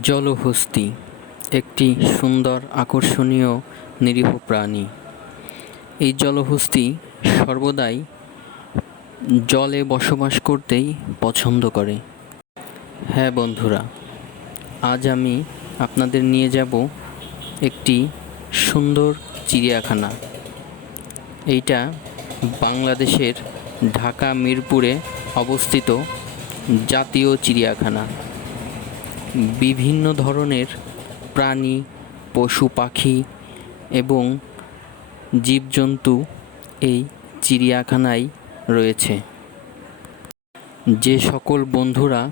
জলহস্তী একটি সুন্দর, আকর্ষণীয়, নিরীহ প্রাণী। এই জলহস্তী সর্বদাই জলে বসবাস করতেই পছন্দ করে। হ্যাঁ বন্ধুরা, আজ আমি আপনাদের নিয়ে যাব একটি সুন্দর চিড়িয়াখানা। এইটা বাংলাদেশের ঢাকা মিরপুরে অবস্থিত জাতীয় চিড়িয়াখানা। বিভিন্ন ধরনের প্রাণী, পশু পাখি এবং জীবজন্তু এই চিড়িয়াখানায় রয়েছে। যে সকল বন্ধুরা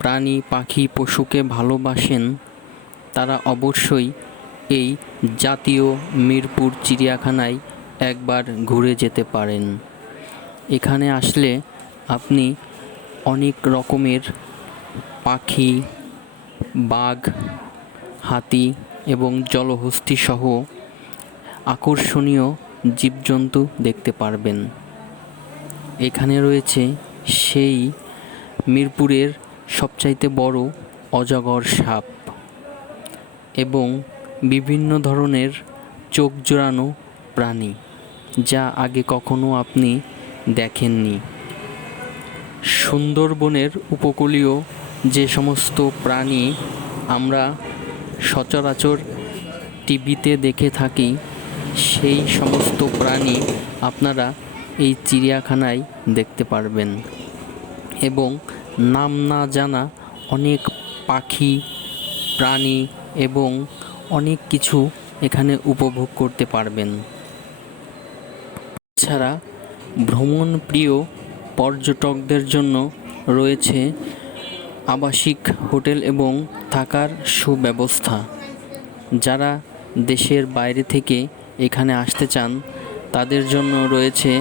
প্রাণী, পাখি, পশুকে ভালোবাসেন তারা অবশ্যই এই জাতীয় মিরপুর চিড়িয়াখানায় একবার ঘুরে যেতে পারেন। এখানে আসলে আপনি অনেক রকমের পাখি, বাঘ, হাতি এবং জলহস্তী সহ আকর্ষণীয় জীবজন্তু দেখতে পারবেন। এখানে রয়েছে সেই মিরপুরের সবচাইতে বড় অজগর সাপ এবং বিভিন্ন ধরনের চোখ জোড়ানো প্রাণী, যা আগে কখনো আপনি দেখেননি। সুন্দরবনের উপকূলীয় যে সমস্ত প্রাণী আমরা সচরাচর টিভিতে দেখে থাকি, সেই সমস্ত প্রাণী আপনারা এই চিড়িয়াখানায় দেখতে পারবেন এবং নাম না জানা অনেক পাখি, প্রাণী এবং অনেক কিছু এখানে উপভোগ করতে পারবেন। এছাড়া ভ্রমণপ্রিয় পর্যটকদের জন্য রয়েছে আবাসিক হোটেল এবং থাকার সুব্যবস্থা। যারা দেশের বাইরে থেকে এখানে আসতে চান তাদের জন্য রয়েছে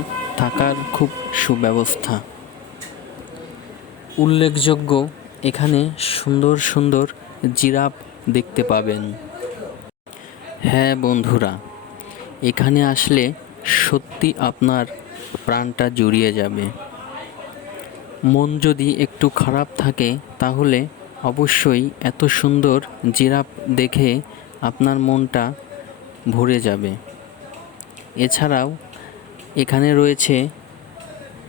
থাকার খুব সুব্যবস্থা। উল্লেখযোগ্য, এখানে সুন্দর সুন্দর জিরাফ দেখতে পাবেন। হ্যাঁ বন্ধুরা, এখানে আসলে সত্যি আপনার প্রাণটা জুড়িয়ে যাবে। মন যদি একটু খারাপ থাকে তাহলে অবশ্যই এত সুন্দর জিরাফ দেখে আপনার মনটা ভরে যাবে। এছাড়াও এখানে রয়েছে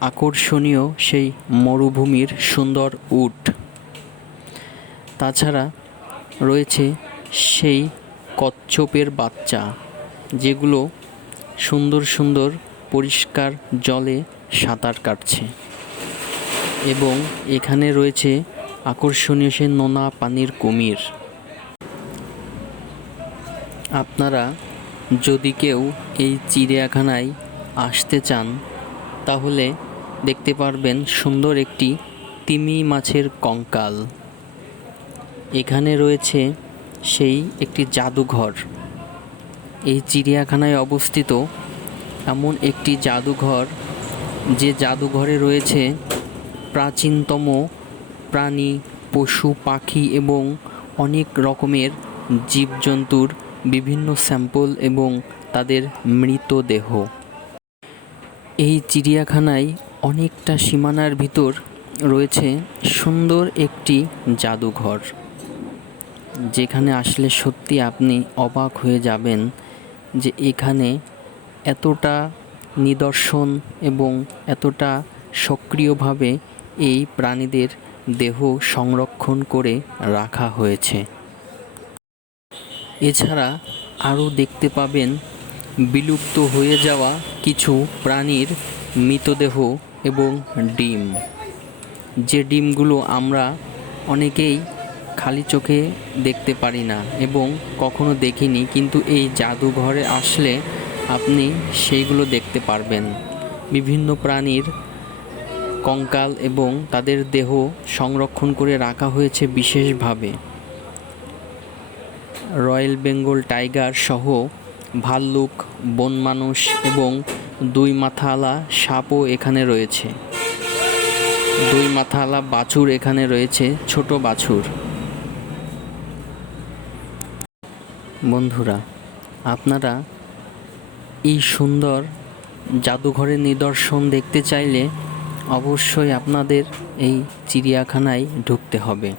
আকর্ষণীয় সেই মরুভূমির সুন্দর উট। তাছাড়া রয়েছে সেই কচ্ছপের বাচ্চা, যেগুলো সুন্দর সুন্দর পরিষ্কার জলে সাঁতার কাটছে এবং এখানে রয়েছে আকর্ষণীয় সে নোনা পানির কুমির। আপনারা যদি কেউ এই চিড়িয়াখানায় আসতে চান তাহলে দেখতে পারবেন সুন্দর একটি তিমি মাছের কঙ্কাল। এখানে রয়েছে সেই একটি জাদুঘর। এই চিড়িয়াখানায় অবস্থিত এমন একটি জাদুঘর, যে জাদুঘরে রয়েছে প্রাচীনতম প্রাণী, পশু পাখি এবং অনেক রকমের জীবজন্তুর বিভিন্ন স্যাম্পল এবং তাদের মৃতদেহ। এই চিড়িয়াখানায় অনেকটা সীমানার ভিতর রয়েছে সুন্দর একটি জাদুঘর, যেখানে আসলে সত্যি আপনি অবাক হয়ে যাবেন যে এখানে এতটা নিদর্শন এবং এতটা সক্রিয়ভাবে এই প্রাণীদের দেহ সংরক্ষণ করে রাখা হয়েছে। এছাড়া আরও দেখতে পাবেন বিলুপ্ত হয়ে যাওয়া কিছু প্রাণীর মৃতদেহ এবং ডিম, যে ডিমগুলো আমরা অনেকেই খালি চোখে দেখতে পারি না এবং কখনো দেখিনি, কিন্তু এই জাদুঘরে আসলে আপনি সেইগুলো দেখতে পারবেন। বিভিন্ন প্রাণীর কঙ্কাল এবং তাদের দেহ সংরক্ষণ করে রাখা হয়েছে বিশেষভাবে। রয়্যাল বেঙ্গল টাইগার সহ ভাল্লুক, বনমানুষ এবং দুই মাথাওয়ালা সাপও এখানে রয়েছে। দুই মাথাওয়ালা বাছুর এখানে রয়েছে, ছোট বাছুর। বন্ধুরা, আপনারা এই সুন্দর জাদুঘরের নিদর্শন দেখতে চাইলে অবশ্যই আপনাদের এই চিড়িয়াখানায় ঢুকতে হবে।